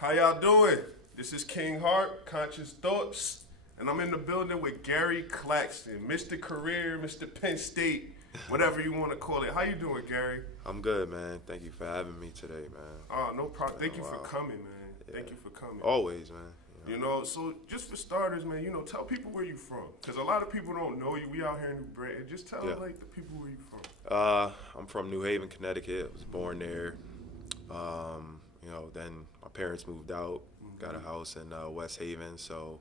How y'all doing? This is King Hart, Conscious Thoughts, and I'm in the building with Geary Claxton, Mr. Career, Mr. Penn State, whatever you want to call it. How you doing, Geary? I'm good, man. Thank you for having me today, man. Oh, no problem. Thank you for Wow. coming, man. Yeah. Thank you for coming. Always, man. You know, so just for starters, man, tell people where you from. Because a lot of people don't know you. We out here in New Britain. Just tell, the people where you from. I'm from New Haven, Connecticut. I was born there. Then my parents moved out, got a house in West Haven. So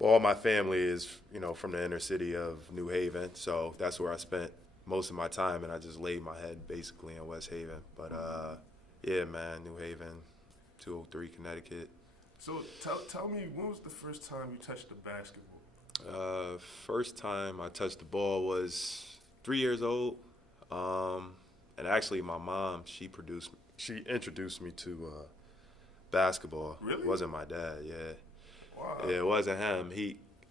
all my family is, from the inner city of New Haven. So that's where I spent most of my time, and I just laid my head basically in West Haven. But, yeah, man, New Haven, 203 Connecticut. So tell me, when was the first time you touched the basketball? First time I touched the ball was 3 years old. And actually my mom, she introduced me to basketball. Really? It wasn't my dad, yeah. Wow. Yeah, it wasn't him.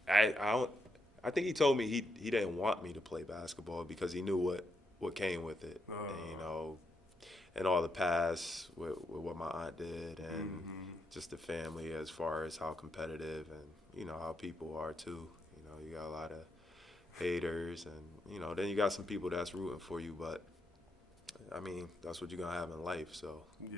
I think he told me he didn't want me to play basketball because he knew what came with it. And all the past with what my aunt did and just the family as far as how competitive and, how people are too. You got a lot of haters and, then you got some people that's rooting for you, but, I mean, that's what you're going to have in life, so. Yeah.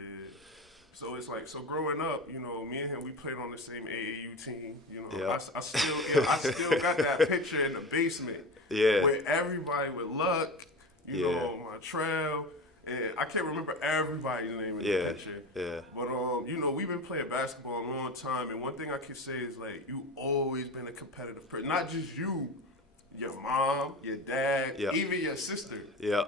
So it's like, growing up, me and him, we played on the same AAU team. Yeah. I still got that picture in the basement. Yeah. With everybody with Luck, my trail. And I can't remember everybody's name in the picture. Yeah. But, we've been playing basketball a long time. And one thing I can say is, like, you always been a competitive person. Not just you, your mom, your dad, even your sister. Yeah.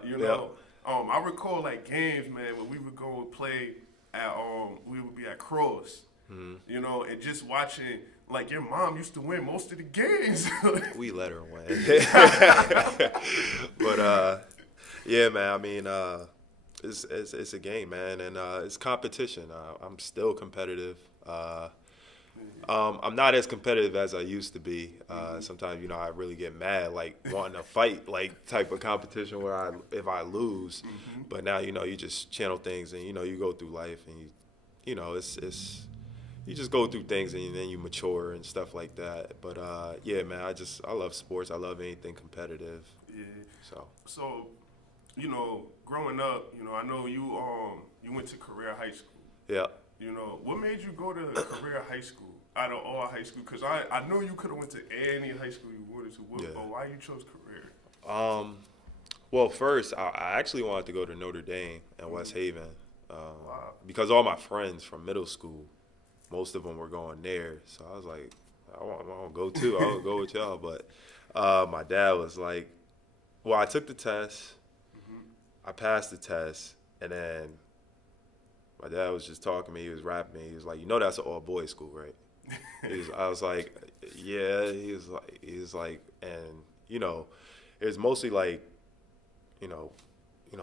I recall, like, games, man, when we would go and play at, we would be at Cross, and just watching, like, your mom used to win most of the games. We let her win. But, yeah, man, I mean, it's a game, man, and it's competition. I'm still competitive. I'm not as competitive as I used to be. Sometimes, I really get mad, like wanting to fight, like type of competition where if I lose. But now, you just channel things and, you go through life and it's you just go through things and then you mature and stuff like that. But yeah, man, I love sports. I love anything competitive. Yeah. So, growing up, I know you went to career high school. Yeah. What made you go to career high school out of all high school? Because I know you could have went to any high school you wanted to, but why you chose career? Well, first, I actually wanted to go to Notre Dame and West Haven Wow. because all my friends from middle school, most of them were going there. So I was like, I want to go too. I want to go with y'all. But my dad was like, well, I took the test. I passed the test, and then my dad was just talking to me. He was rapping me. He was like, that's an all-boys school, right? I was like, yeah. He was like, and, it was mostly like,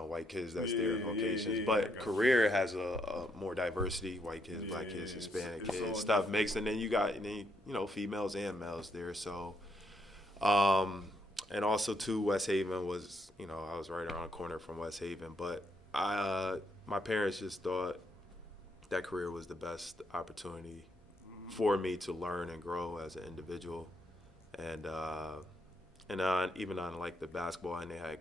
white kids that's there in locations. But career has a more diversity, white kids, black kids, Hispanic kids, stuff mixed. And then you got, females and males there. So, and also, too, West Haven was, I was right around the corner from West Haven. But my parents just thought that career was the best opportunity for me to learn and grow as an individual. And even on, like, the basketball, and they had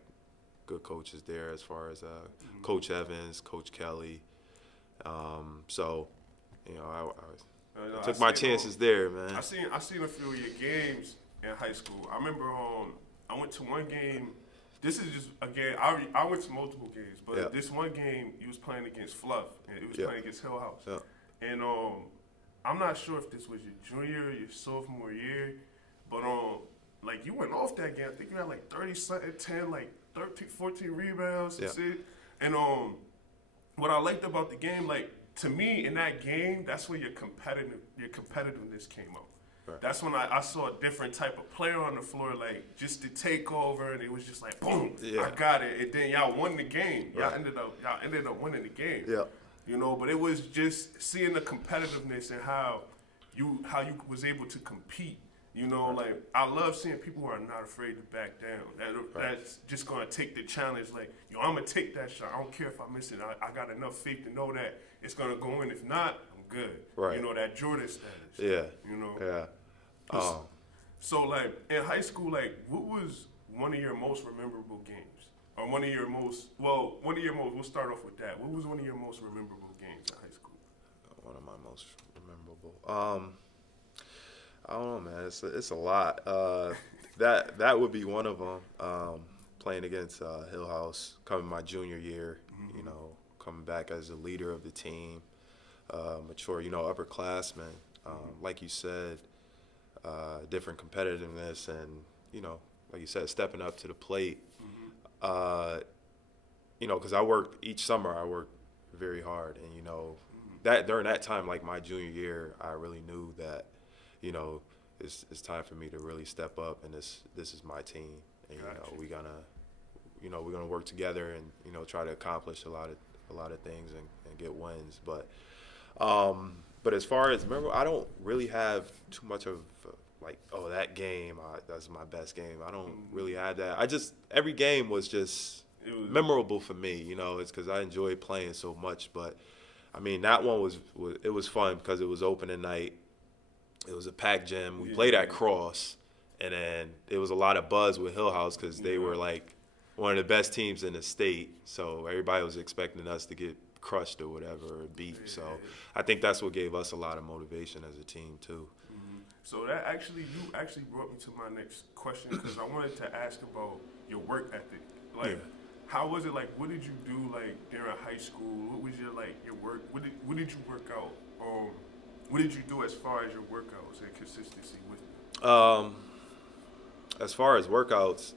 good coaches there as far as Coach Evans, Coach Kelly. So, I took my chances there, man. I seen a few of your games in high school. I remember I went to one game. This is just a game. I went to multiple games, but this one game you was playing against Fluff, and it was playing against Hill House. Yeah. And I'm not sure if this was your junior or your sophomore year, but like you went off that game. I think you had like 30-something, 10, like 13, 14 rebounds. That's it. And what I liked about the game, like to me in that game, that's where your competitiveness came out. Right. That's when I saw a different type of player on the floor, like just to take over, and it was just like boom, I got it. And then y'all won the game. Y'all ended up winning the game. Yeah. But it was just seeing the competitiveness and how you was able to compete. Like I love seeing people who are not afraid to back down. That's just gonna take the challenge. Like, I'm gonna take that shot. I don't care if I miss it. I got enough faith to know that it's gonna go in. If not, I'm good. Right. You know, that Jordan status. Yeah. You know? Yeah. So, like, in high school, like, what was one of your most memorable games? Or we'll start off with that. What was one of your most memorable games in high school? One of my most memorable. I don't know, man. It's a lot. That would be one of them. Playing against Hill House, coming my junior year, you know, coming back as a leader of the team, mature, you know, upperclassmen. Like you said, different competitiveness, and you know, like you said, stepping up to the plate. You know, because each summer I worked very hard, and you know, that during that time, like my junior year, I really knew that, you know, it's time for me to really step up, and this is my team, and you know, we're gonna work together, and you know, try to accomplish a lot of things and get wins. But as far as remember, I don't really have too much of like, oh, that game, that's my best game. I don't really have that. Every game was just memorable for me. You know, it's because I enjoyed playing so much. But I mean, that one was fun because it was opening night. It was a packed gym. We played at Cross, and then there was a lot of buzz with Hill House because they were like one of the best teams in the state. So everybody was expecting us to get crushed or whatever, or beat. So I think that's what gave us a lot of motivation as a team too. So you actually brought me to my next question, because I wanted to ask about your work ethic. Like, how was it? Like, what did you do like during high school? What was your work? What did you work out? What did you do as far as your workouts and consistency with it? As far as workouts,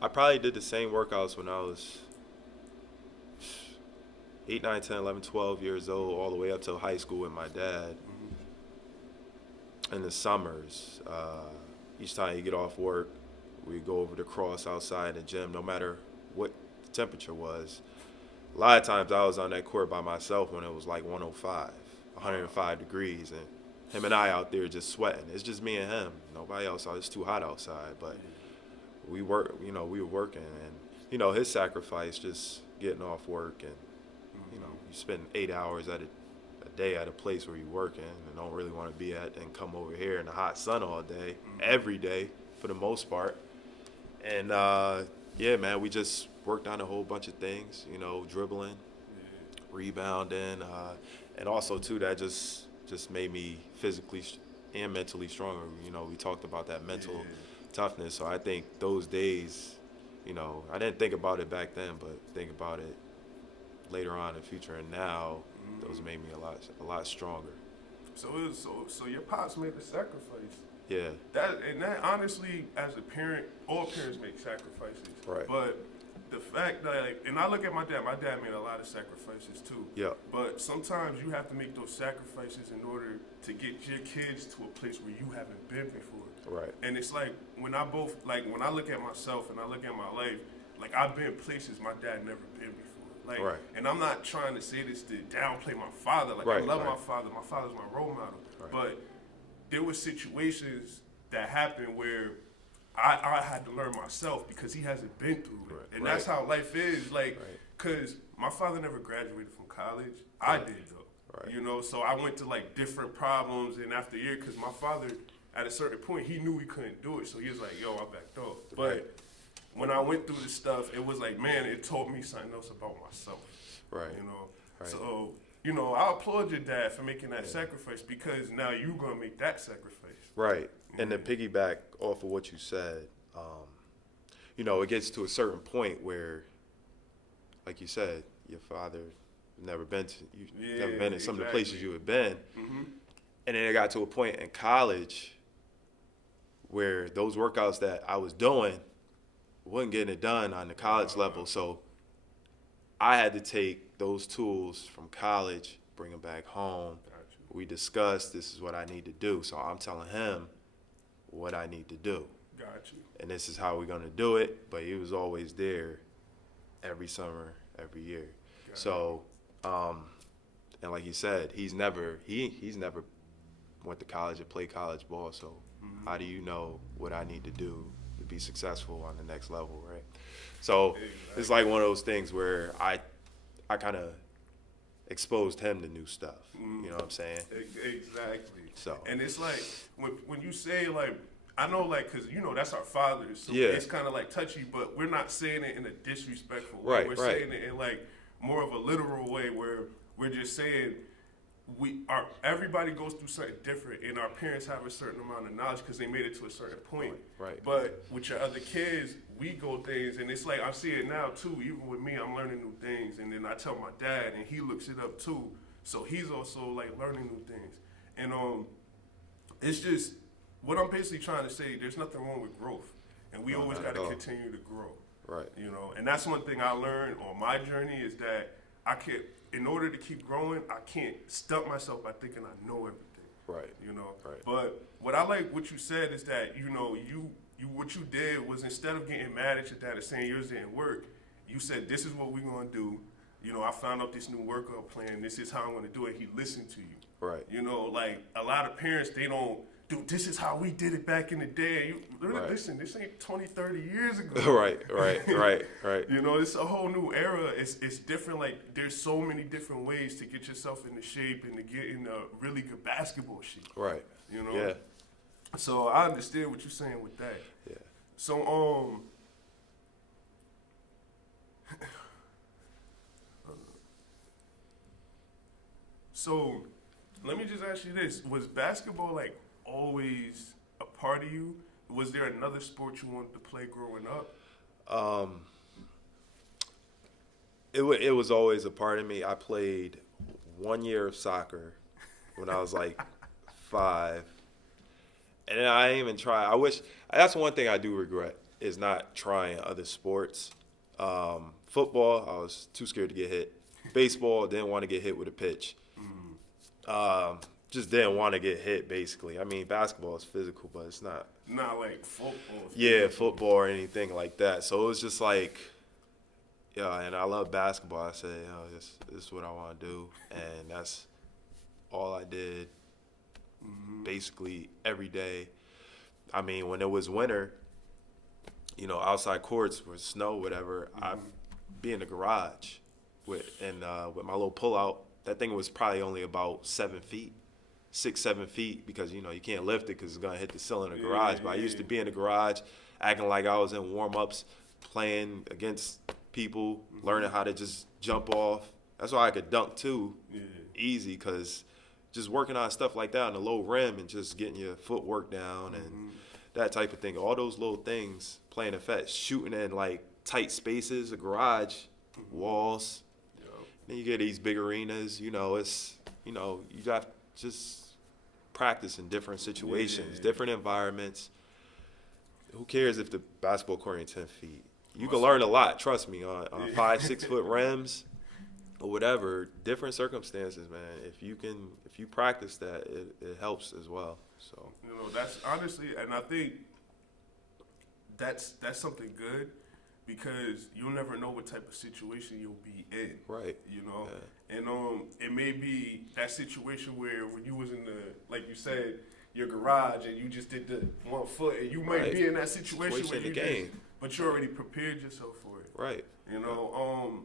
I probably did the same workouts when I was 8, 9, 10, 11, 12 years old, all the way up till high school with my dad. In the summers, each time you get off work, we go over to Cross outside in the gym, no matter what the temperature was. A lot of times I was on that court by myself when it was like 105 degrees, and him and I out there just sweating. It's just me and him. Nobody else. It's too hot outside, but we were working, and you know, his sacrifice, just getting off work, and you know, you spend 8 hours a day at a place where you're working and don't really want to be at, and come over here in the hot sun all day, every day for the most part. And yeah, man, we just worked on a whole bunch of things, you know, dribbling, rebounding, and also too, that just made me physically and mentally stronger. You know, we talked about that mental toughness. So I think those days, you know, I didn't think about it back then, but think about it later on in the future, and now those made me a lot stronger. So your pops made a sacrifice. Yeah. That honestly, as a parent, all parents make sacrifices. Right. But the fact that, and I look at my dad made a lot of sacrifices too. Yeah. But sometimes you have to make those sacrifices in order to get your kids to a place where you haven't been before. Right. And it's like when I look at myself and I look at my life, like I've been places my dad never been before. Like, and I'm not trying to say this to downplay my father. Like, I love my father. My father's my role model. But there were situations that happened where I had to learn myself because he hasn't been through it. And that's how life is. Like, because my father never graduated from college. I did, though. You know, so I went to, like, different problems. And after a year, because my father, at a certain point, he knew he couldn't do it. So he was like, yo, I backed off. But when I went through this stuff, it was like, man, it taught me something else about myself. You know? So, you know, I applaud your dad for making that sacrifice, because now you're going to make that sacrifice. Right. And to piggyback off of what you said, you know, it gets to a certain point where, like you said, your father never been in some of the places you had been. And then it got to a point in college where those workouts that I was doing wasn't getting it done on the college level. So I had to take those tools from college, bring them back home. We discussed, this is what I need to do. So I'm telling him what I need to do. And this is how we're going to do it. But he was always there every summer, every year. So, and like you said, he's never went to college and played college ball. So how do you know what I need to do to be successful on the next level, right? So it's like one of those things where I kind of exposed him to new stuff. You know what I'm saying? Exactly. So. And it's like, when you say, like, I know, like, because, you know, that's our fathers, so Yeah. it's kind of, like, touchy, but we're not saying it in a disrespectful way. We're saying it in, like, more of a literal way where we're just saying everybody goes through something different, and our parents have a certain amount of knowledge because they made it to a certain point. Right. But with your other kids, we go things, and it's like, I see it now, too. Even with me, I'm learning new things, and then I tell my dad, and he looks it up, too. So he's also, like, learning new things. And it's just, what I'm basically trying to say, there's nothing wrong with growth. And we always got to continue to grow. Right. You know, and that's one thing I learned on my journey is that I can't, in order to keep growing, I can't stunt myself by thinking I know everything. Right. You know? Right. But what I like what you said is that, you know, what you did was, instead of getting mad at your dad and saying yours didn't work, you said, this is what we're going to do. You know, I found out this new workout plan. This is how I'm going to do it. He listened to you. Right. You know, like, a lot of parents, they don't, dude, this is how we did it back in the day. Listen, this ain't 20, 30 years ago. Right. You know, it's a whole new era. It's different. Like, there's so many different ways to get yourself into shape and to get in a really good basketball shape. Right. You know? Yeah. So I understand what you're saying with that. Yeah. So, so let me just ask you this. Was basketball, like, always a part of you? Was there another sport you wanted to play growing up? It was always a part of me. I played 1 year of soccer when I was like 5. And I didn't even try. I wish, that's one thing I do regret, is not trying other sports. Football, I was too scared to get hit. Baseball, didn't want to get hit with a pitch. Just didn't want to get hit, basically. I mean, basketball is physical, but it's not. Not like football. Yeah, football or anything like that. So it was just like, yeah, and I love basketball. I said, you know, this is what I want to do. And that's all I did basically every day. I mean, when it was winter, you know, outside courts with snow, whatever, I'd be in the garage with my little pullout. That thing was probably only about 7 feet. 6, 7 feet, because, you know, you can't lift it because it's going to hit the ceiling in the garage. But I used to be in the garage acting like I was in warm-ups, playing against people, learning how to just jump off. That's why I could dunk, too, easy, because just working on stuff like that on the low rim and just getting your footwork down and that type of thing. All those little things playing effect, shooting in, like, tight spaces, a garage, walls. Then you get these big arenas, you know, it's, you know, you got just practice in different situations, different environments. Who cares if the basketball court ain't 10 feet? You can learn a lot, trust me, on 5, 6 foot rims or whatever, different circumstances, man. If you practice that, it helps as well. So, you know, that's honestly, and I think that's something good, because you'll never know what type of situation you'll be in. Right. You know? Yeah. And it may be that situation where when you was in the, like you said, your garage and you just did the 1 foot, and you might be in that situation where you just, but you already prepared yourself for it. Right. You know,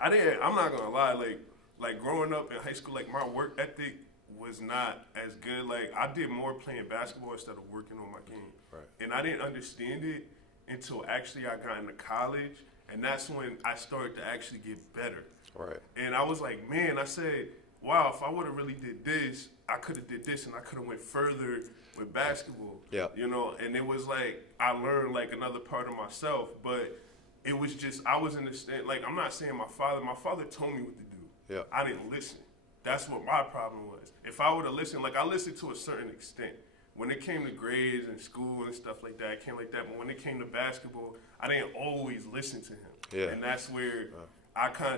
I'm not gonna lie, like growing up in high school, like my work ethic was not as good. Like, I did more playing basketball instead of working on my game. Right. And I didn't understand it until actually I got into college, and that's when I started to actually get better. Right. And I was like, man, I said, wow, if I would have really did this, I could have did this, and I could have went further with basketball. Yeah. You know, and it was like I learned like another part of myself, but it was just, I was in the stand. Like, I'm not saying my father told me what to do. Yeah. I didn't listen. That's what my problem was. If I would have listened, like I listened to a certain extent. When it came to grades and school and stuff like that, I came like that. But when it came to basketball, I didn't always listen to him. Yeah. And that's where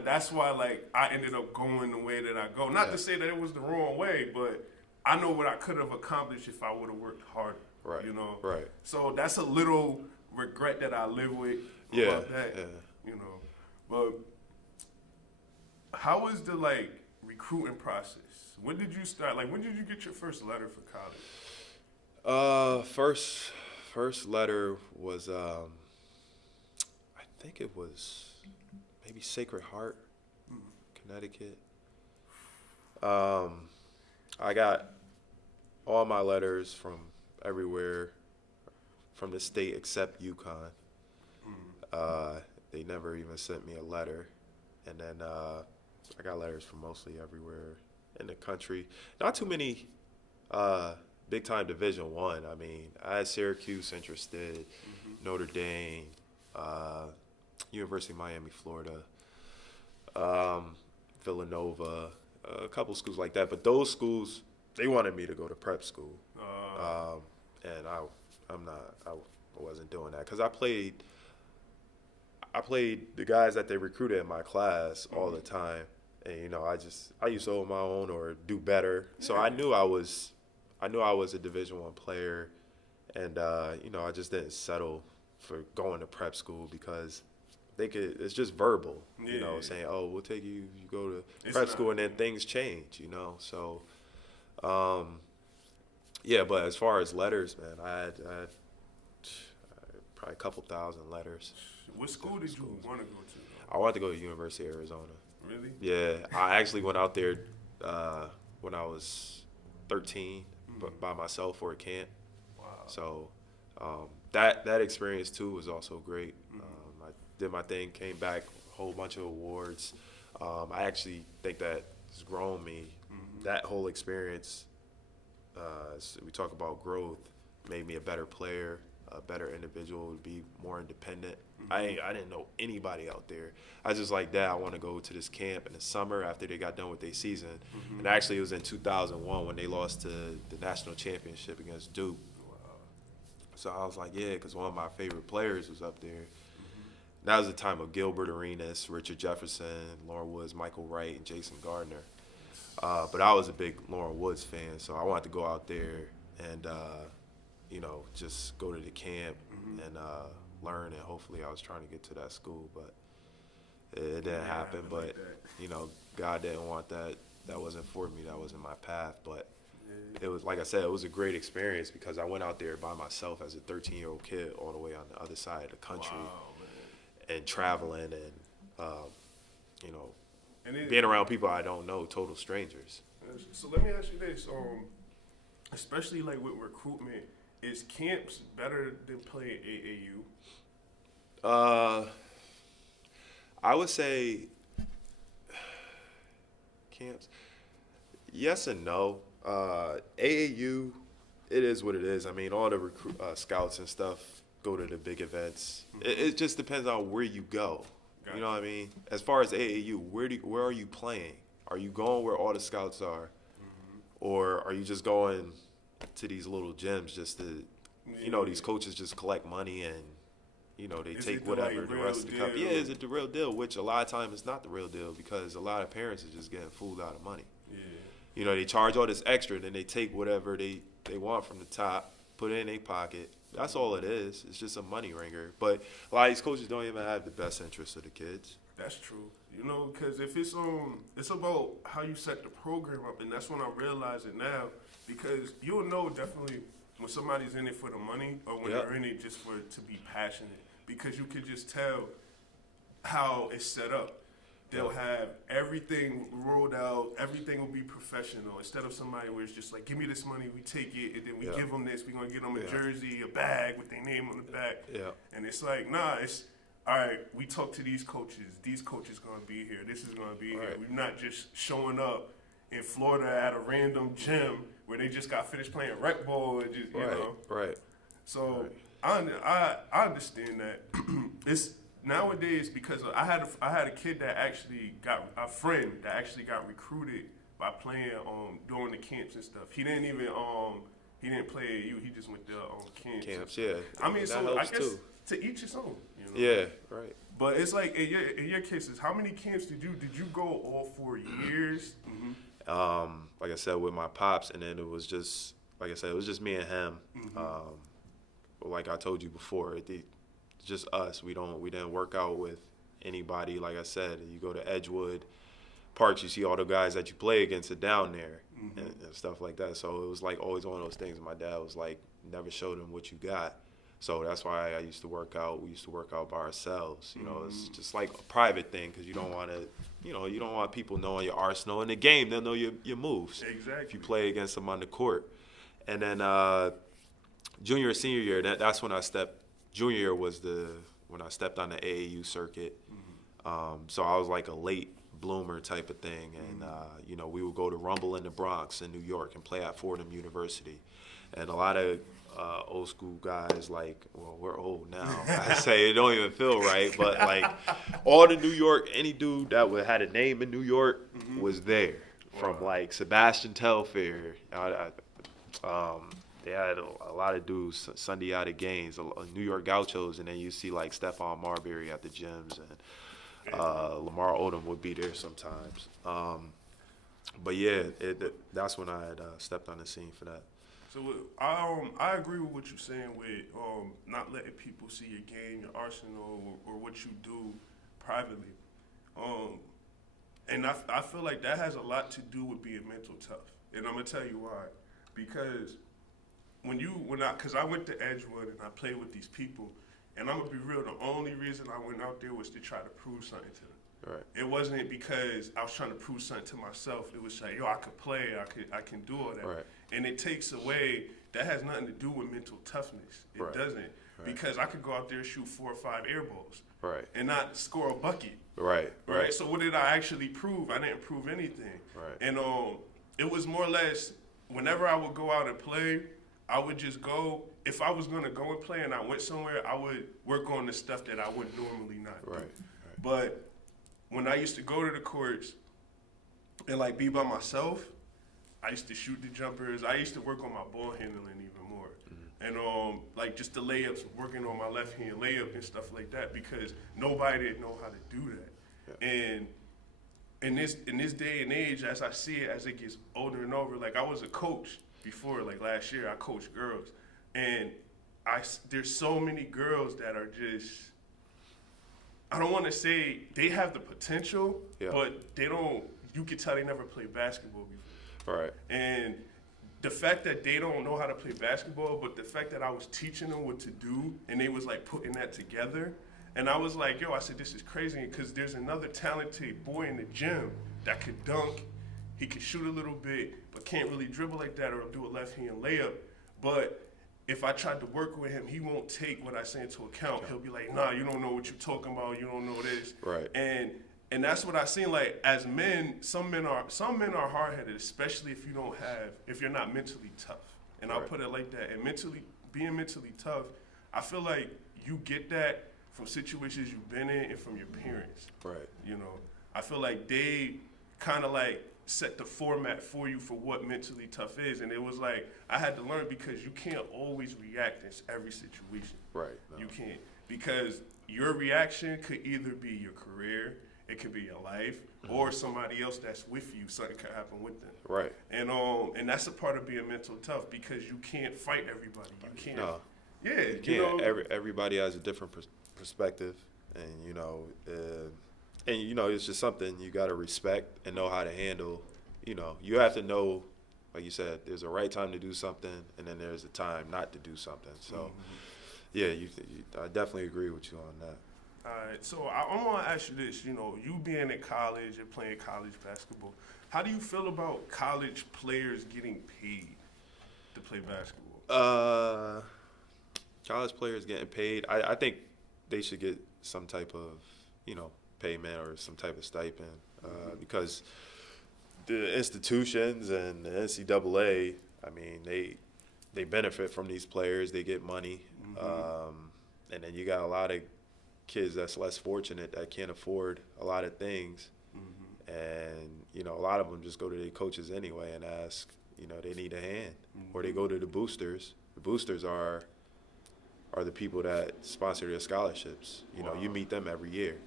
that's why, like, I ended up going the way that I go. Not to say that it was the wrong way, but I know what I could have accomplished if I would have worked harder. Right. You know? Right. So that's a little regret that I live with about that. Yeah. You know? But how was the, like, recruiting process? When did you start? Like, when did you get your first letter for college? First letter was, I think it was maybe Sacred Heart, Connecticut. I got all my letters from everywhere, from the state except UConn. They never even sent me a letter. And then I got letters from mostly everywhere in the country. Not too many big-time Division I. I mean, I had Syracuse interested, Notre Dame, University of Miami, Florida, Villanova, a couple schools like that. But those schools, they wanted me to go to prep school. And I wasn't doing that because I played the guys that they recruited in my class all the time, and I used to hold my own or do better. So I knew I was a Division I player, and I just didn't settle for going to prep school because it's just verbal, saying, oh, we'll take you go to prep school, and then things change, So, but as far as letters, man, I had probably a couple thousand letters. What school did you want to go to? I wanted to go to University of Arizona. Really? Yeah, I actually went out there when I was 13 by myself for a camp. Wow. So that experience too was also great. I did my thing, came back, a whole bunch of awards. I actually think that has grown me. That whole experience, we talk about growth, made me a better player, a better individual, to be more independent. I didn't know anybody out there. I was just like, Dad, I want to go to this camp in the summer after they got done with their season. And actually it was in 2001 when they lost to the national championship against Duke. Wow. So I was like, yeah, because one of my favorite players was up there. That was the time of Gilbert Arenas, Richard Jefferson, Lauren Woods, Michael Wright, and Jason Gardner. But I was a big Lauren Woods fan, so I wanted to go out there and, just go to the camp and learn. And hopefully I was trying to get to that school, but it didn't happen. But, God didn't want that. That wasn't for me. That wasn't my path. But it was, like I said, it was a great experience because I went out there by myself as a 13-year-old kid all the way on the other side of the country. Wow, and traveling and, being around people I don't know, total strangers. So let me ask you this, especially like with recruitment, is camps better than playing AAU? I would say camps, yes and no. AAU, it is what it is. I mean, all the scouts and stuff go to the big events. It just depends on where you go. Gotcha. You know what I mean? As far as AAU, where are you playing? Are you going where all the scouts are? Or are you just going to these little gyms just to, these coaches just collect money and, they take whatever the rest of the company. Yeah, is it the real deal? Which a lot of times it's not the real deal because a lot of parents are just getting fooled out of money. Yeah. They charge all this extra and then they take whatever they want from the top, put it in their pocket. That's all it is. It's just a money ringer. But a lot of these coaches don't even have the best interest of the kids. That's true. Because if it's about how you set the program up, and that's when I realize it now. Because you'll know definitely when somebody's in it for the money or when they're in it just to be passionate. Because you can just tell how it's set up. They'll have everything rolled out. Everything will be professional. Instead of somebody where it's just like, give me this money, we take it, and then we give them this. We're going to get them a jersey, a bag with their name on the back. Yeah. And it's like, nah, it's, all right, we talk to these coaches. These coaches going to be here. This is going to be here. We're not just showing up in Florida at a random gym where they just got finished playing rec ball and just, Right. So I understand that. It's nowadays because I had a kid that actually got a friend that actually got recruited by playing during the camps and stuff. He didn't even he didn't play AU. He just went to camps. Camps, yeah. I mean, that so I guess too. To each his own. Yeah, right. But it's like in your cases, how many camps did you go all 4 years? Like I said, with my pops, and then it was just me and him. Like I told you before, just us. We didn't work out with anybody. Like I said, you go to Edgewood Parks, you see all the guys that you play against are down there and stuff like that. So it was like always one of those things. My dad was like, never show them what you got. So that's why I used to work out. We used to work out by ourselves. You know, it's just like a private thing because you don't want to, you know, you don't want people knowing your arsenal. In the game, they'll know your moves. Exactly. If you play against them on the court. And then junior, senior year, that's when I stepped. Junior year was when I stepped on the AAU circuit. So I was like a late bloomer type of thing. And, you know, we would go to Rumble in the Bronx in New York and play at Fordham University. And a lot of old school guys, like, well, we're old now. I say it don't even feel right, but like all the New York, any dude that had a name in New York was there. From like Sebastian Telfair. They had a lot of dudes Sunday out of games, New York Gauchos, and then you see like Stephon Marbury at the gyms, and Lamar Odom would be there sometimes. But yeah, that's when I had stepped on the scene for that. So I agree with what you're saying with not letting people see your game, your arsenal, or what you do privately. And I feel like that has a lot to do with being mental tough. And I'm gonna tell you why. Because because I went to Edgewood and I played with these people, and I'm gonna be real, the only reason I went out there was to try to prove something to them. Right. It wasn't because I was trying to prove something to myself. It was like, yo, I could play, I can do all that. Right. And it takes away, that has nothing to do with mental toughness. It Right. doesn't. Right. Because I could go out there and shoot 4 or 5 air balls. Right. And not score a bucket. Right. Right. So what did I actually prove? I didn't prove anything. Right. And it was more or less, whenever I would go out and play, I would just go. If I was gonna go and play and I went somewhere, I would work on the stuff that I would normally not do. Right. But when I used to go to the courts and like be by myself, I used to shoot the jumpers. I used to work on my ball handling even more. And like just the layups, working on my left hand layup and stuff like that, because nobody didn't know how to do that. Yeah. And in this day and age, as I see it, as it gets older and older, like I was a coach before, like last year, I coached girls, and there's so many girls that are just, I don't want to say they have the potential, but they don't. You can tell they never played basketball before. Right. And the fact that they don't know how to play basketball, but the fact that I was teaching them what to do, and they was like putting that together, and I was like, yo, I said, this is crazy, because there's another talented boy in the gym that could dunk, he could shoot a little bit, but can't really dribble like that or do a left-hand layup. But if I tried to work with him, he won't take what I say into account. He'll be like, nah, you don't know what you're talking about, you don't know this. Right. And that's what I seen. Like as men, some men are hard-headed, especially if you're not mentally tough. And I'll put it like that. And being mentally tough, I feel like you get that from situations you've been in and from your parents. Right. You know, I feel like they kind of like set the format for you for what mentally tough is. And it was like, I had to learn, because you can't always react in every situation. Right. No. You can't. Because your reaction could either be your career, it could be your life, or somebody else that's with you. Something could happen with them. Right. And that's a part of being mental tough, because you can't fight everybody. You can't. No. Yeah. You know, everybody has a different perspective, and it's just something you got to respect and know how to handle. You know, you have to know, like you said, there's a right time to do something, and then there's a time not to do something. So, yeah, I definitely agree with you on that. All right, so I want to ask you this. You know, you being in college and playing college basketball, how do you feel about college players getting paid to play basketball? College players getting paid, I think they should get some type of, payment or some type of stipend, because the institutions and the NCAA, I mean, they benefit from these players. They get money, and then you got a lot of kids that's less fortunate that can't afford a lot of things, and a lot of them just go to their coaches anyway and ask, they need a hand, or they go to the boosters. The boosters are the people that sponsor their scholarships. You meet them every year,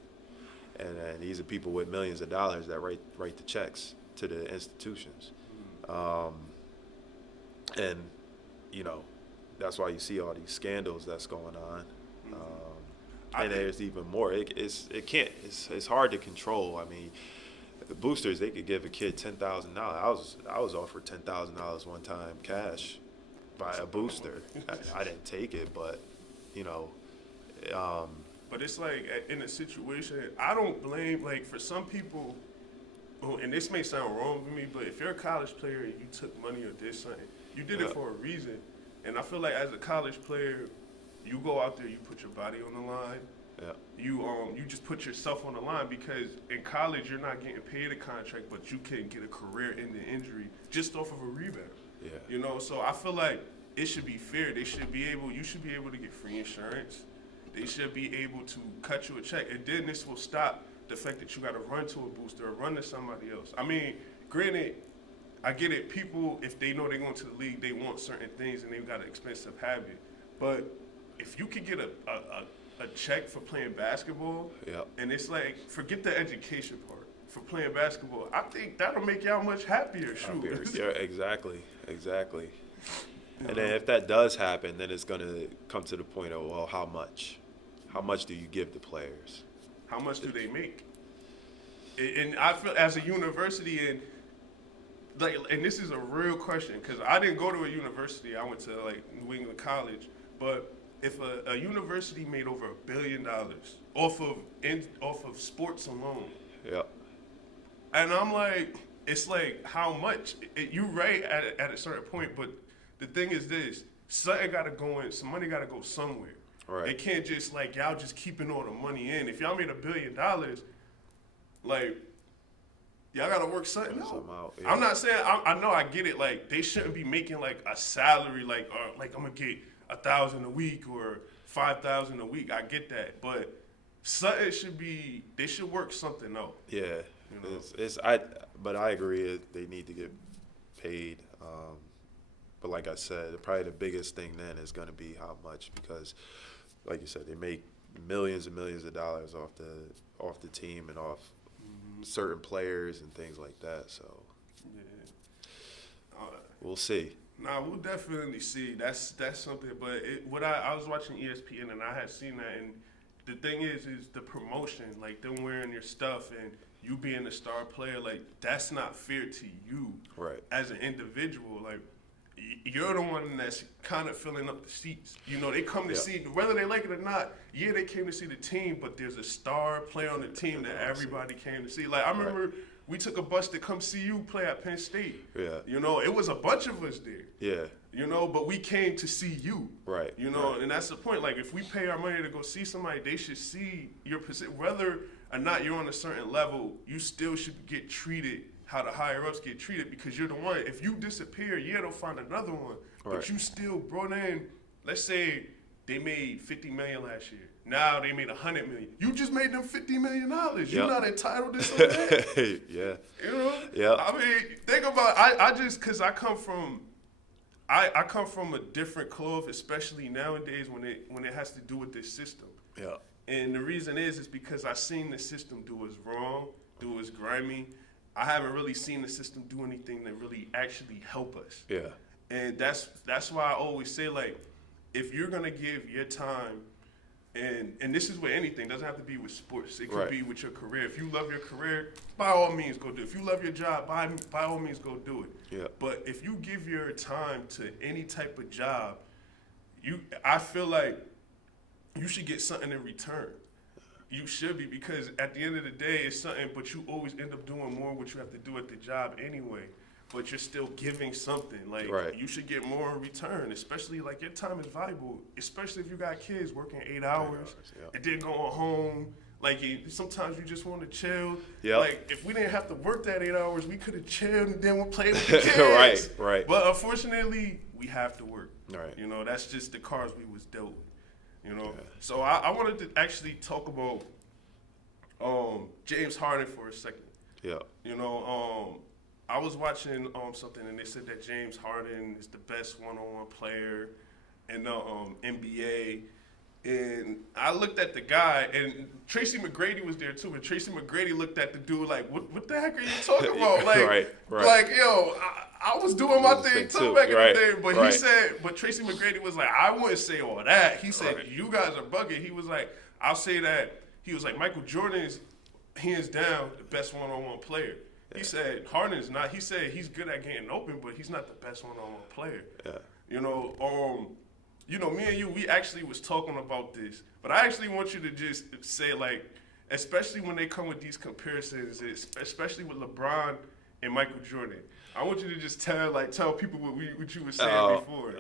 and these are people with millions of dollars that write the checks to the institutions, and that's why you see all these scandals that's going on. And there's even more. It's hard to control. I mean, the boosters, they could give a kid $10,000. I was offered $10,000 one time cash by a booster. I didn't take it, but you know. But it's like in a situation, I don't blame, like, for some people, and this may sound wrong to me, but if you're a college player and you took money or did something, you did it for a reason. And I feel like as a college player, you go out there, you put your body on the line. Yeah. You just put yourself on the line, because in college you're not getting paid a contract, but you can get a career-ending injury just off of a rebound. Yeah. You know, so I feel like it should be fair. You should be able to get free insurance. They should be able to cut you a check, and then this will stop the fact that you got to run to a booster or run to somebody else. I mean, granted, I get it. People, if they know they're going to the league, they want certain things, and they've got an expensive habit. But if you could get a check for playing basketball, and it's like, forget the education part. For playing basketball, I think that'll make y'all much happier. Shoot. Yeah, exactly. And then if that does happen, then it's going to come to the point of, well, how much? How much do you give the players? How much do they make? And I feel as a university, and this is a real question, because I didn't go to a university. I went to like New England College. But if a university made over $1 billion off of sports alone, and I'm like, it's like, how much? You right at a certain point, but the thing is this: something got to go in. Some money got to go somewhere. Right. It can't just like y'all just keeping all the money in. If y'all made $1 billion, like, y'all gotta work something out. Yeah. I'm not saying, I know, I get it. Like, they shouldn't be making like a salary like I'm gonna get $1,000 a week or $5,000 a week. I get that, but something should be. They should work something out. Yeah, you know? But I agree. They need to get paid. But like I said, probably the biggest thing then is going to be how much, because, like you said, they make millions and millions of dollars off the team and off certain players and things like that. So we'll see. Nah, we'll definitely see. That's something. But I was watching ESPN and I had seen that, and the thing is the promotion, like them wearing your stuff and you being a star player, like that's not fair to you as an individual. Like, you're the one that's kind of filling up the seats. You know, they come to see, whether they like it or not, they came to see the team, but there's a star player on the team that everybody came to see. Like, I remember we took a bus to come see you play at Penn State. Yeah. You know, it was a bunch of us there. Yeah. You know, but we came to see you. Right. You know, and that's the point. Like, if we pay our money to go see somebody, they should see your position. Whether or not you're on a certain level, you still should get treated how the higher ups get treated, because you're the one. If you disappear, they'll find another one. But you still brought in, let's say they made $50 million last year. Now they made $100 million. You just made them $50 million. You're not entitled to something. You know? Yeah. I mean, think about because I come from a different cloth, especially nowadays when it has to do with this system. Yeah. And the reason is because I've seen the system do what's wrong, do what's grimy. I haven't really seen the system do anything that really actually help us. Yeah. And that's why I always say, like, if you're gonna give your time, and this is with anything, it doesn't have to be with sports. It could be with your career. If you love your career, by all means go do it. If you love your job, by all means go do it. Yeah. But if you give your time to any type of job, I feel like you should get something in return. You should be, because at the end of the day, it's something, but you always end up doing more what you have to do at the job anyway. But you're still giving something. Like, you should get more in return, especially, like, your time is valuable, especially if you got kids working 8 hours and then going home. Like, sometimes you just want to chill. Yep. Like, if we didn't have to work that 8 hours, we could have chilled and then we'll play with the kids. Right. But unfortunately, we have to work. Right. You know, that's just the cards we was dealt with. You know, so I wanted to actually talk about James Harden for a second. Yeah. You know, I was watching something and they said that James Harden is the best one-on-one player in the NBA. And I looked at the guy, and Tracy McGrady was there too. And Tracy McGrady looked at the dude like, "What the heck are you talking about?" Like, like, yo, I was doing my thing too back in the day. But he said, but Tracy McGrady was like, "I wouldn't say all that." He said, "You guys are bugging." He was like, "I'll say that." He was like, "Michael Jordan is hands down the best one-on-one player." Yeah. He said Harden is not. He said he's good at getting open, but he's not the best one-on-one player. Yeah. You know, you know, me and you, we actually was talking about this, but I actually want you to just say, like, especially when they come with these comparisons, especially with LeBron and Michael Jordan. I want you to just tell people what you were saying before.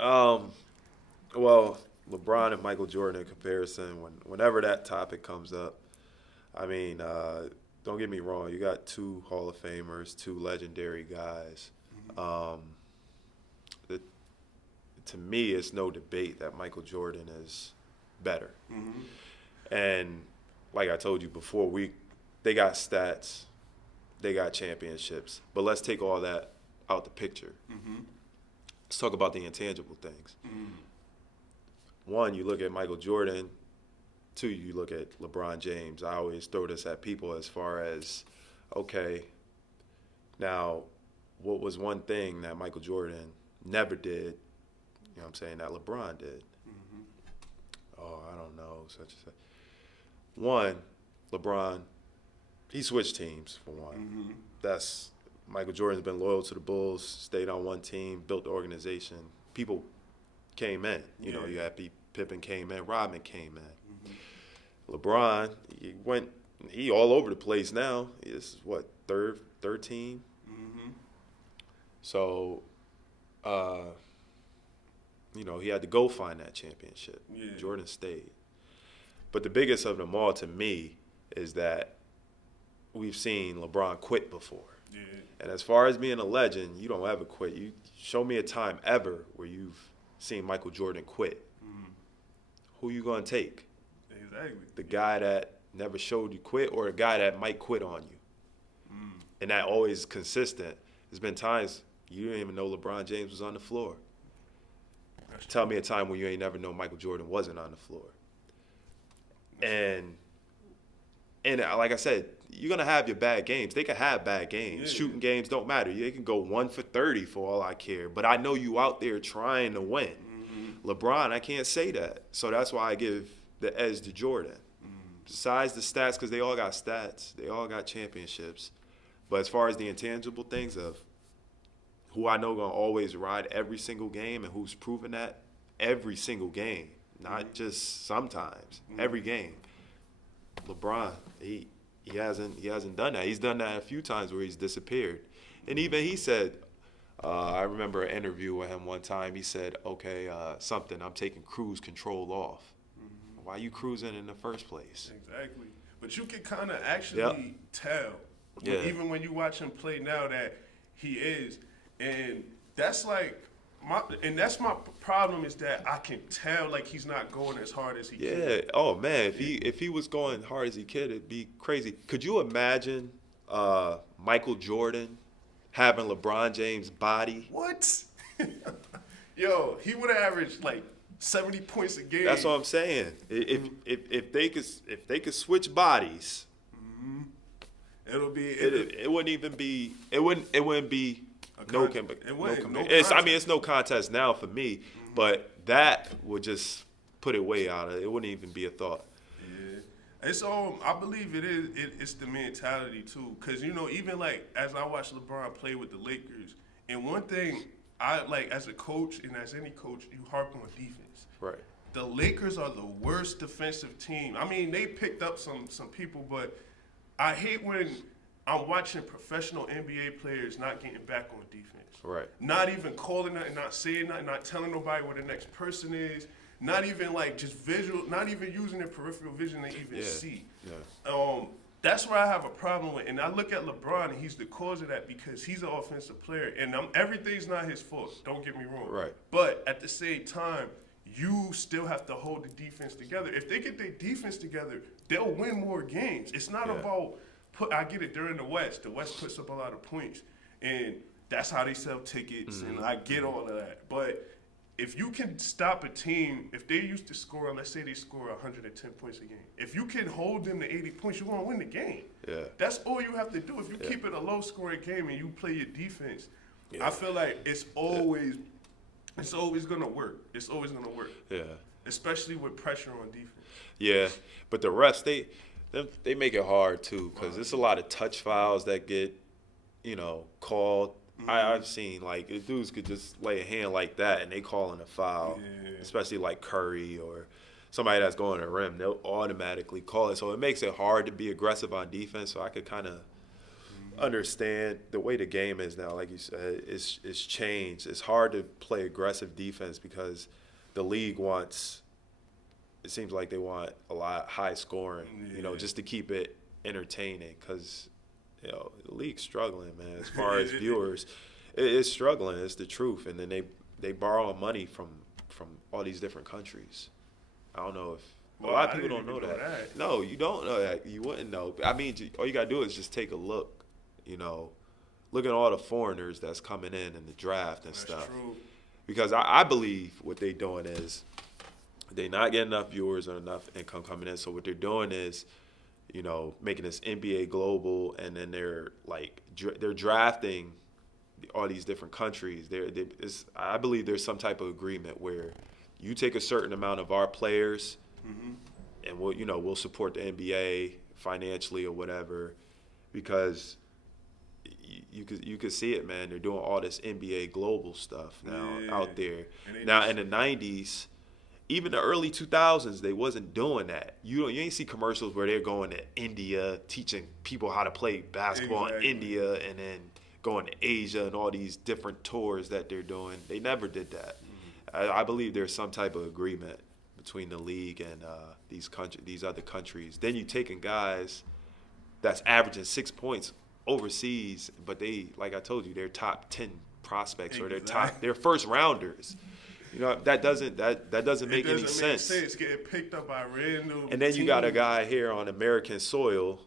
Well, LeBron and Michael Jordan comparison, whenever that topic comes up, I mean, don't get me wrong, you got two Hall of Famers, two legendary guys. To me, it's no debate that Michael Jordan is better. And like I told you before, they got stats, they got championships, but let's take all that out the picture. Let's talk about the intangible things. One, you look at Michael Jordan. Two, you look at LeBron James. I always throw this at people as far as, okay, now what was one thing that Michael Jordan never did, you know what I'm saying, that LeBron did? Oh, I don't know, such and such. One, LeBron, he switched teams for one. That's Michael Jordan's been loyal to the Bulls, stayed on one team, built the organization. People came in. You know, you had Pippen came in, Rodman came in. LeBron, he all over the place now. He's what, third team? So, you know, he had to go find that championship. Jordan stayed. But the biggest of them all to me is that we've seen LeBron quit before. And as far as being a legend, you don't ever quit. You show me a time ever where you've seen Michael Jordan quit. Who you gonna take? Exactly. The guy that never showed you quit, or a guy that might quit on you? And that always consistent. There's been times you didn't even know LeBron James was on the floor. Tell me a time when you ain't never know Michael Jordan wasn't on the floor. And like I said, you're going to have your bad games. They can have bad games. Shooting games don't matter. They can go 1 for 30 for all I care. But I know you out there trying to win. LeBron, I can't say that. So that's why I give the edge to Jordan. Besides the stats, because they all got stats. They all got championships. But as far as the intangible things of who I know going to always ride every single game and who's proven that every single game, not just sometimes, every game. LeBron, he hasn't done that. He's done that a few times where he's disappeared. And even he said, I remember an interview with him one time, he said, okay, I'm taking cruise control off. Why you cruising in the first place? Exactly. But you can kind of actually tell, even when you watch him play now, that he is. And that's like that's my problem, is that I can tell like he's not going as hard as he can. Yeah. Oh man, if he was going hard as he could, it'd be crazy. Could you imagine Michael Jordan having LeBron James' body? What? Yo, he would have averaged like 70 points a game. That's what I'm saying. If they could switch bodies, it wouldn't even be no contest. I mean, it's no contest now for me, but that would just put it way out of it. It wouldn't even be a thought. Yeah, it's I believe it is. It's the mentality too, because you know, even like as I watch LeBron play with the Lakers, and one thing I like as a coach and as any coach, you harp on defense. Right. The Lakers are the worst defensive team. I mean, they picked up some people, but I hate when I'm watching professional NBA players not getting back on defense. Right. Not even calling nothing, not saying nothing, not telling nobody where the next person is, not even like just visual, not even using their peripheral vision to even see. Yeah. That's where I have a problem with. And I look at LeBron, and he's the cause of that because he's an offensive player. And everything's not his fault, don't get me wrong. Right. But at the same time, you still have to hold the defense together. If they get their defense together, they'll win more games. It's not about I get it, they're in the West. The West puts up a lot of points. And that's how they sell tickets, and I get all of that. But if you can stop a team, if they used to score, let's say they score 110 points a game. If you can hold them to 80 points, you're going to win the game. Yeah. That's all you have to do. If you keep it a low-scoring game and you play your defense, I feel like it's always going to work. It's always going to work. Yeah. Especially with pressure on defense. Yeah, but the refs, they make it hard too, because there's a lot of touch fouls that get, called, I've seen like dudes could just lay a hand like that and they calling a foul, especially like Curry or somebody that's going to the rim. They'll automatically call it, so it makes it hard to be aggressive on defense. So I could kind of understand the way the game is now. Like you said, it's changed. It's hard to play aggressive defense because the league wants. It seems like they want a lot high scoring, just to keep it entertaining. Because the league's struggling, man. As far as viewers, it's struggling. It's the truth. And then they borrow money from all these different countries. I don't know if a lot of people don't know that. No, you don't know that. You wouldn't know. I mean, all you gotta do is just take a look. Look at all the foreigners that's coming in the draft and stuff. True. Because I believe what they're doing is they're not getting enough viewers or enough income coming in. So what they're doing is, making this NBA global, and then they're drafting all these different countries. I believe there's some type of agreement where you take a certain amount of our players, and we'll support the NBA financially or whatever, because you could see it, man. They're doing all this NBA global stuff now out there. Now in the 90s, even the early 2000s, they wasn't doing that. You ain't see commercials where they're going to India, teaching people how to play basketball in India, and then going to Asia and all these different tours that they're doing. They never did that. I believe there's some type of agreement between the league and these other countries. Then you taking guys that's averaging 6 points overseas, but they, like I told you, they're top 10 prospects or they're first rounders. That doesn't make any sense. Getting picked up by random. And then you got a guy here on American soil.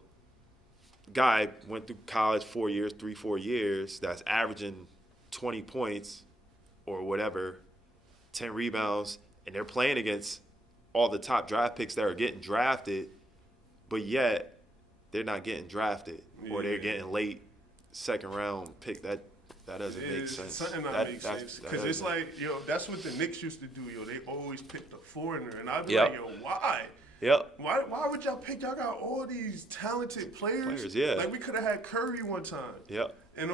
Guy went through college 4 years, that's averaging 20 points or whatever, 10 rebounds, and they're playing against all the top draft picks that are getting drafted, but yet they're not getting drafted, or they're getting late second round pick. That doesn't make sense. Something that makes sense. Because it's like, that's what the Knicks used to do, They always picked a foreigner. And I'd be like, why? Yep. Why would y'all pick? Y'all got all these talented players. Like, we could have had Curry one time. Yep. And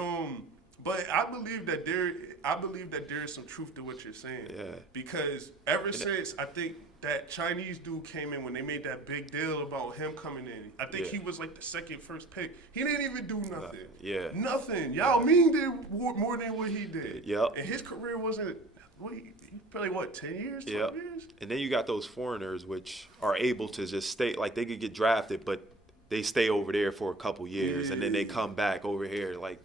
but I believe that there is some truth to what you're saying. Yeah. Because ever since I think that Chinese dude came in, when they made that big deal about him coming in, I think he was like the first pick. He didn't even do nothing. Nothing. Yao Ming did more than what he did. Yep. And his career wasn't. He probably 10 years, 12 years. And then you got those foreigners which are able to just stay, like they could get drafted, but they stay over there for a couple years, and then they come back over here. Like,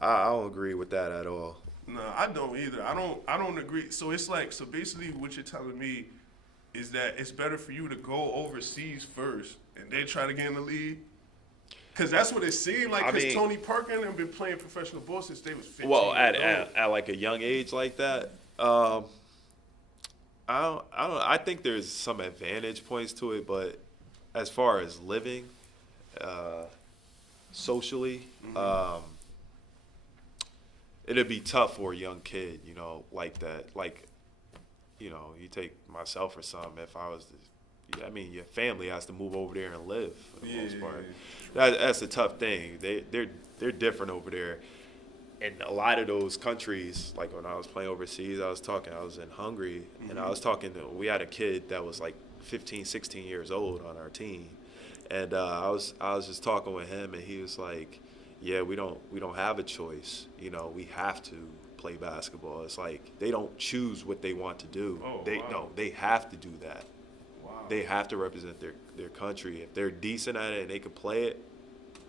I don't agree with that at all. No, I don't either. I don't agree. So it's like, so basically what you're telling me is that it's better for you to go overseas first and then try to get in the league? Because that's what it seemed like. Because Tony Parker have been playing professional ball since they was 15 Well, years old. at like a young age like that, I don't. I think there's some advantage points to it, but as far as living, socially, it'd be tough for a young kid, like that. Like, you take myself or something. If I was, your family has to move over there and live for the most part. That's a tough thing. They're different over there. And a lot of those countries, like when I was playing overseas, I was in Hungary, and we had a kid that was like 15, 16 years old on our team. And I was just talking with him, and he was like, yeah, we don't have a choice. We have to play basketball. It's like they don't choose what they want to do. They have to do that. Wow. They have to represent their country. If they're decent at it and they can play it,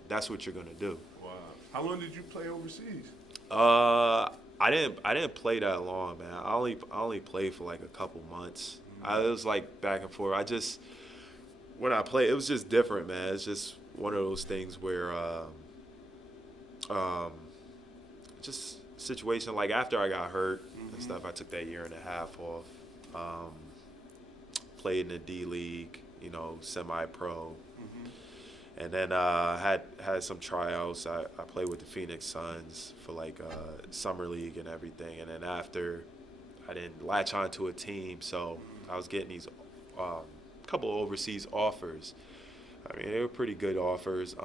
that's what you're gonna do. Wow. How long did you play overseas? I didn't play that long, man. I only played for like a couple months. It was like back and forth. When I played, it was just different, man. It's just one of those things where just situation like after I got hurt and stuff, I took that year and a half off. Played in the D League, semi-pro. And then had some tryouts. I played with the Phoenix Suns for like summer league and everything. And then after, I didn't latch on to a team, so I was getting these couple of overseas offers. They were pretty good offers.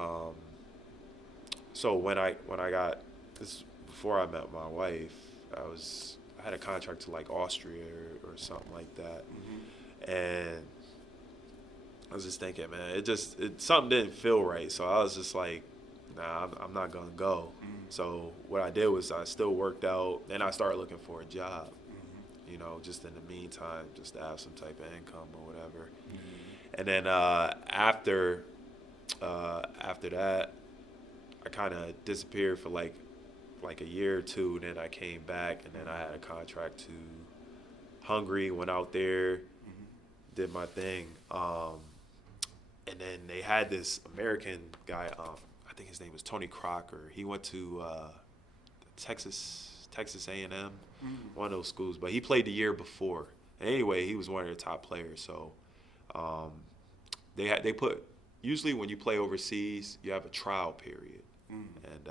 So when I got this before I met my wife, I had a contract to like Austria or something like that, and I was just thinking, man, something didn't feel right. So I was just like, nah, I'm not gonna go. So what I did was I still worked out, and I started looking for a job. You know, just in the meantime, just to have some type of income or whatever. And then after that, I kind of disappeared for like a year or two. Then I came back, and then I had a contract to Hungary. Went out there, did my thing, and then they had this American guy. I think his name was Tony Crocker. He went to Texas A&M, one of those schools, but he played the year before. And anyway, he was one of the top players. So they put, usually when you play overseas, you have a trial period, and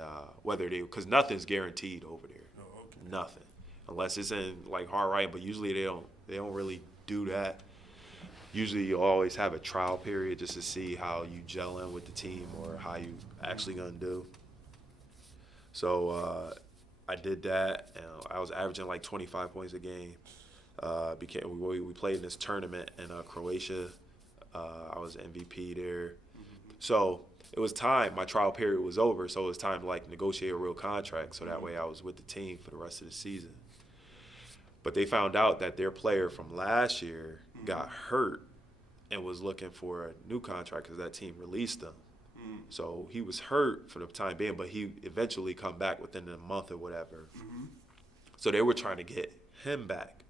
because nothing's guaranteed over there, nothing, unless it's in like hard writing. But usually they don't really do that. Usually you always have a trial period just to see how you gel in with the team or how you actually gonna do. So I did that, and I was averaging like 25 points a game. We played in this tournament in Croatia. I was MVP there. So it was time. My trial period was over, so it was time to like negotiate a real contract. So that way I was with the team for the rest of the season. But they found out that their player from last year got hurt and was looking for a new contract because that team released him. So he was hurt for the time being, but he eventually come back within a month or whatever. So they were trying to get him back.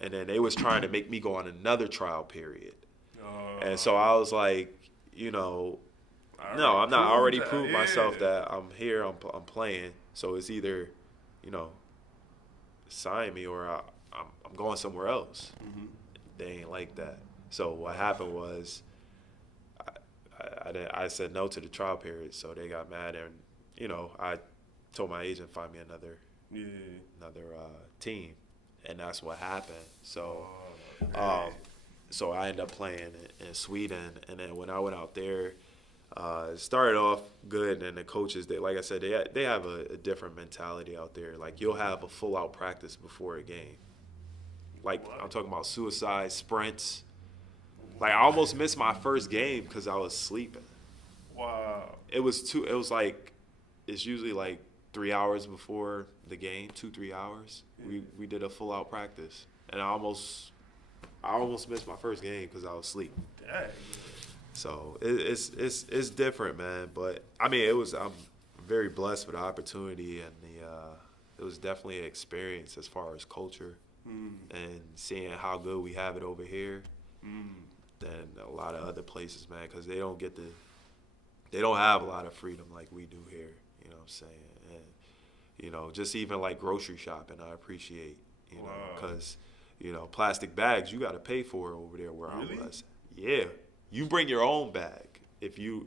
And then they was trying to make me go on another trial period. And so I was like, no, I'm not already proved myself that I'm here, I'm playing. So it's either, sign me or I'm going somewhere else. They ain't like that. So what happened was I said no to the trial period, so they got mad, and I told my agent find me another team, and that's what happened. So so I ended up playing in Sweden, and then when I went out there, it started off good, and the coaches, like I said, they have a different mentality out there. Like you'll have a full out practice before a game. Like I'm talking about suicide sprints. Like I almost missed my first game because I was sleeping. Wow. It's usually like 3 hours before the game, 2-3 hours. We did a full out practice, and I almost missed my first game because I was asleep. Dang. So it's different, man. But I mean, I'm very blessed for the opportunity, and it was definitely an experience as far as culture and seeing how good we have it over here. Than a lot of other places, man, because they don't have a lot of freedom like we do here. You know what I'm saying? And just even like grocery shopping, I appreciate. Because plastic bags you got to pay for over there where Really? I was. Yeah, you bring your own bag. If you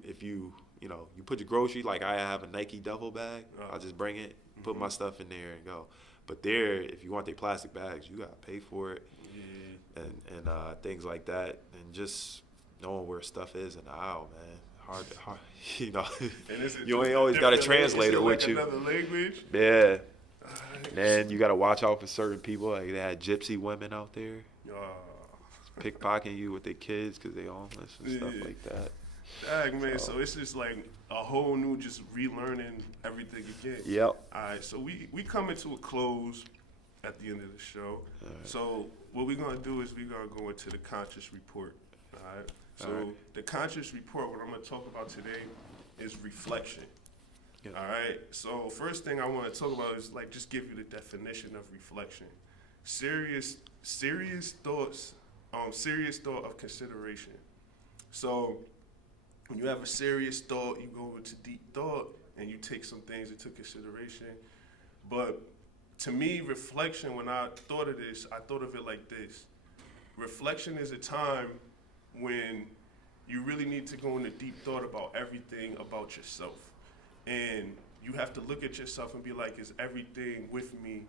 put your grocery, like I have a Nike duffel bag, I'll just bring it, put my stuff in there, and go. But there, if you want their plastic bags, you got to pay for it. And things like that, and just knowing where stuff is in the aisle, man. Hard. You ain't always got a translator with you. Another language. Yeah. And then you got to watch out for certain people. Like they had gypsy women out there, pickpocketing you with their kids because they homeless and stuff like that. Dang, man. So it's just like a whole new, just relearning everything again. Yep. All right. So we coming to a close at the end of the show. Right. So what we're going to do is we're going to go into the conscious report. All right. So the conscious report, what I'm going to talk about today is reflection. All right. So first thing I want to talk about is like just give you the definition of reflection. Serious thoughts, serious thought of consideration. So when you have a serious thought, you go into deep thought and you take some things into consideration. But to me, reflection, when I thought of this, I thought of it like this. Reflection is a time when you really need to go into deep thought about everything about yourself. And you have to look at yourself and be like, is everything with me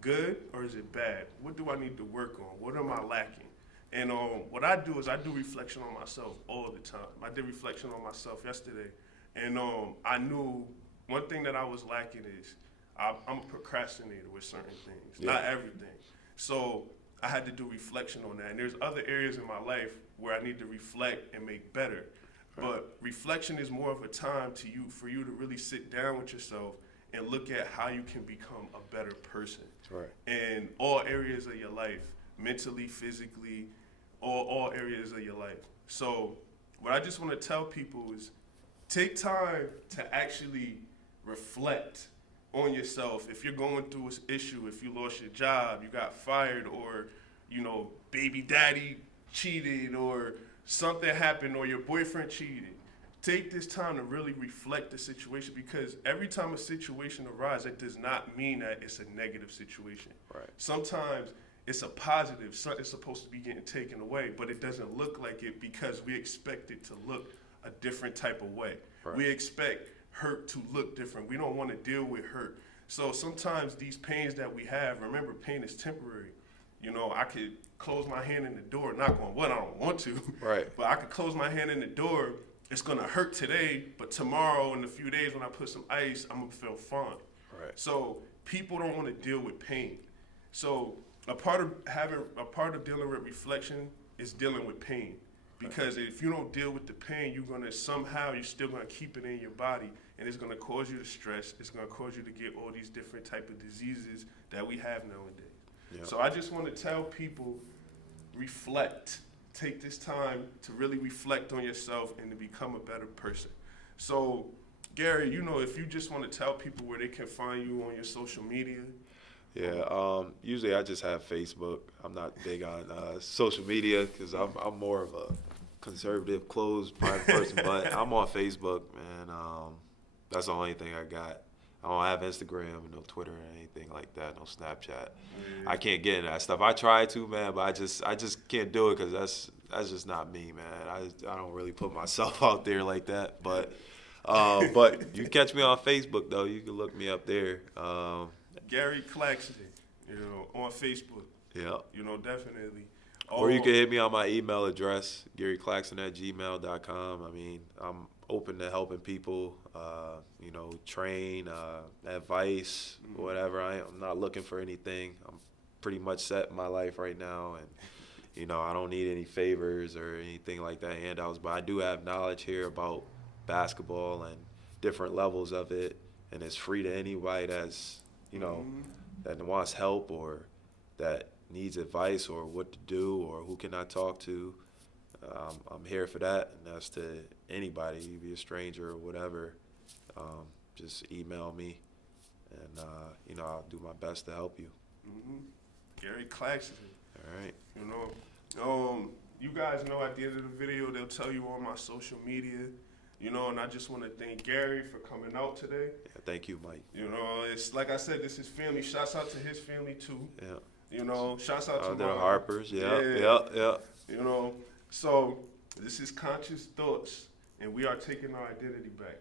good or is it bad? What do I need to work on? What am I lacking? And what I do is I do reflection on myself all the time. I did reflection on myself yesterday. And I knew one thing that I was lacking is I'm a procrastinator with certain things, not everything. So I had to do reflection on that. And there's other areas in my life where I need to reflect and make better. Right. But reflection is more of a time for you to really sit down with yourself and look at how you can become a better person. Right. In all areas of your life, mentally, physically, all areas of your life. So what I just want to tell people is take time to actually reflect on yourself. If you're going through an issue, if you lost your job, you got fired, or, baby daddy cheated, or something happened, or your boyfriend cheated, take this time to really reflect the situation, because every time a situation arises, that does not mean that it's a negative situation. Right. Sometimes it's a positive, something's supposed to be getting taken away, but it doesn't look like it because we expect it to look a different type of way. Right. We expect hurt to look different. We don't want to deal with hurt. So sometimes these pains that we have, remember, pain is temporary. I could close my hand in the door, knock on wood, I don't want to. Right. But I could close my hand in the door. It's going to hurt today, but tomorrow in a few days when I put some ice, I'm going to feel fine. Right. So people don't want to deal with pain. So a part of dealing with reflection is dealing with pain. Because if you don't deal with the pain, you're still going to keep it in your body, and it's going to cause you to stress. It's going to cause you to get all these different type of diseases that we have nowadays. Yep. So I just want to tell people, reflect. Take this time to really reflect on yourself and to become a better person. So, Gary, if you just want to tell people where they can find you on your social media. Yeah, usually I just have Facebook. I'm not big on social media because I'm more of a conservative, closed, private person. But I'm on Facebook, man. That's the only thing I got. I don't have Instagram, no Twitter or anything like that, no Snapchat. I can't get into that stuff. I try to, man, but I just can't do it because that's just not me, man. I don't really put myself out there like that. But you catch me on Facebook though. You can look me up there. Gary Claxton, on Facebook. Yeah. Definitely. Or you can hit me on my email address, GaryClaxton@gmail.com. I mean, I'm open to helping people, train, advice, whatever. I'm not looking for anything. I'm pretty much set in my life right now, and, I don't need any favors or anything like that, handouts, but I do have knowledge here about basketball and different levels of it, and it's free to anybody that's, that wants help or that needs advice or what to do or who can I talk to. I'm here for that, and that's to anybody. You be a stranger or whatever. Just email me, and I'll do my best to help you. Gary Claxton. All right. You guys know at the end of the video they'll tell you on my social media. And I just want to thank Gary for coming out today. Yeah, thank you, Mike. It's like I said, this is family. Shouts out to his family too. Yeah. Shouts out to the Harpers. Yeah. So this is Conscious Thoughts, and we are taking our identity back.